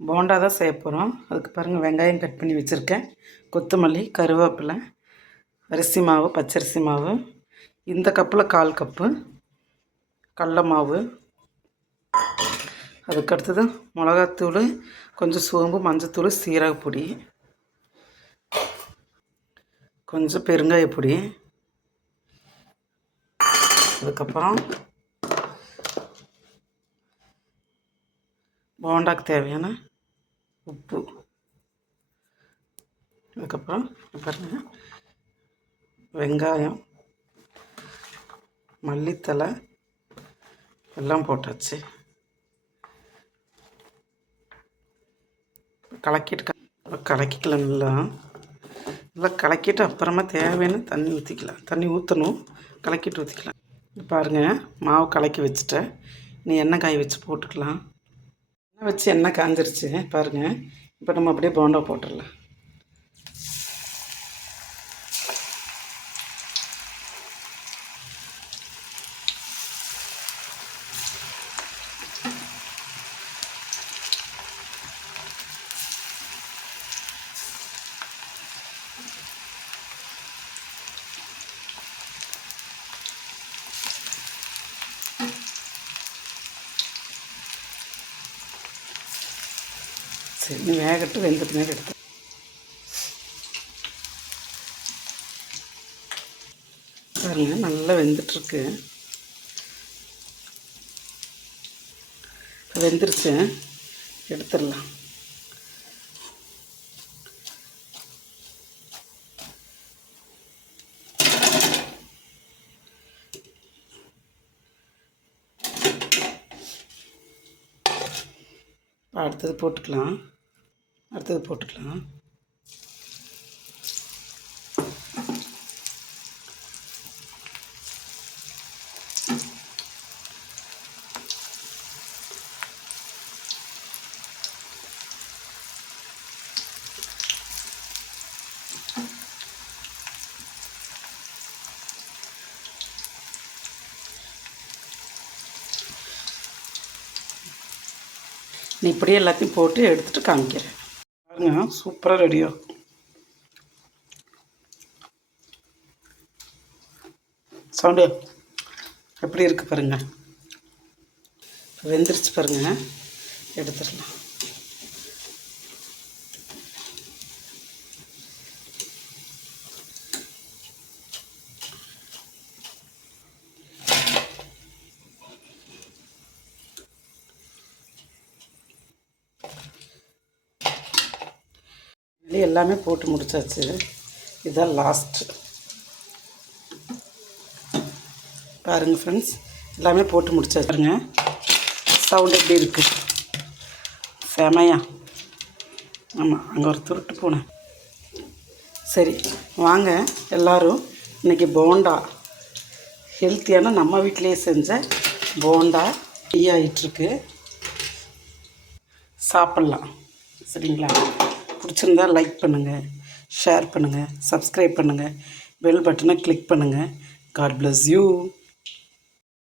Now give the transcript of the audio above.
போண்டா தான் செய்ய போகிறோம் அதுக்கு பாருங்கள் வெங்காயம் கட் பண்ணி வச்சுருக்கேன். கொத்தமல்லி கருவேப்பிலை அரிசி மாவு பச்சரிசி மாவு இந்த கப்பில் கால் கப்பு கடல மாவு. அதுக்கு அடுத்தது மிளகாத்தூள் கொஞ்சம் சோம்பு மஞ்சத்தூள் சீரகப்பொடி கொஞ்சம் பெருங்காயப்பொடி அதுக்கப்புறம் போண்டாக்கு தேவையான உப்பு. அதுக்கப்புறம் பாருங்கள் வெங்காயம் மல்லித்தலை எல்லாம் போட்டாச்சு. கலக்கிட்டு கலக்கிக்கலாம் நல்லா. நல்லா கலக்கிட்டு அப்புறமா தேவையான தண்ணி ஊற்றிக்கலாம் தண்ணி ஊற்றணும் கலக்கிட்டு ஊற்றிக்கலாம் பாருங்கள் மாவு கலக்கி வச்சுட்டேன். நீ எண்ணெய் காய் வச்சு போட்டுக்கலாம். வச்சு எண்ணெய் காஞ்சிருச்சு பாருங்கள் இப்போ நம்ம அப்படியே போண்டா போட்டுடலாம். சரி வேகட்டு வெந்துட்டு மேலே எடுத்து. பாருங்க நல்லா வெந்துட்டுருக்கு. வெந்துருச்சு. எடுத்துடலாம். அடுத்தது போட்டுக்கலாம். அடுத்தது போட்டுக்கலாம். நீ இப்படியே எல்லாத்தையும் போட்டு எடுத்துகிட்டு காமிக்கிறேன். பாருங்க. சூப்பராக ரெடியோ சவுண்டு எப்படி இருக்கு பாருங்க. வெந்துருச்சு பாருங்க. எடுத்துடலாம். வெளியே எல்லாமே போட்டு முடிச்சாச்சு. இதுதான் லாஸ்ட் பாருங்கள் ஃப்ரெண்ட்ஸ் எல்லாமே போட்டு முடிச்சாச்சு. பாருங்க சவுண்ட் எப்படி இருக்கு? செமையா. ஆமாம் அங்கே ஒரு துருட்டு போனேன் சரி வாங்க எல்லோரும் இன்னைக்கு போண்டா. ஹெல்த்தியான நம்ம வீட்டிலேயே செஞ்ச போண்டா டீ ஆகிட்டுருக்கு சாப்பிட்லாம். சரிங்களா? பிடிச்சிருந்தா லைக் பண்ணுங்கள் ஷேர் பண்ணுங்கள் சப்ஸ்கிரைப் பண்ணுங்கள் பெல் பட்டனை கிளிக் பண்ணுங்கள் காட் பிளஸ் யூ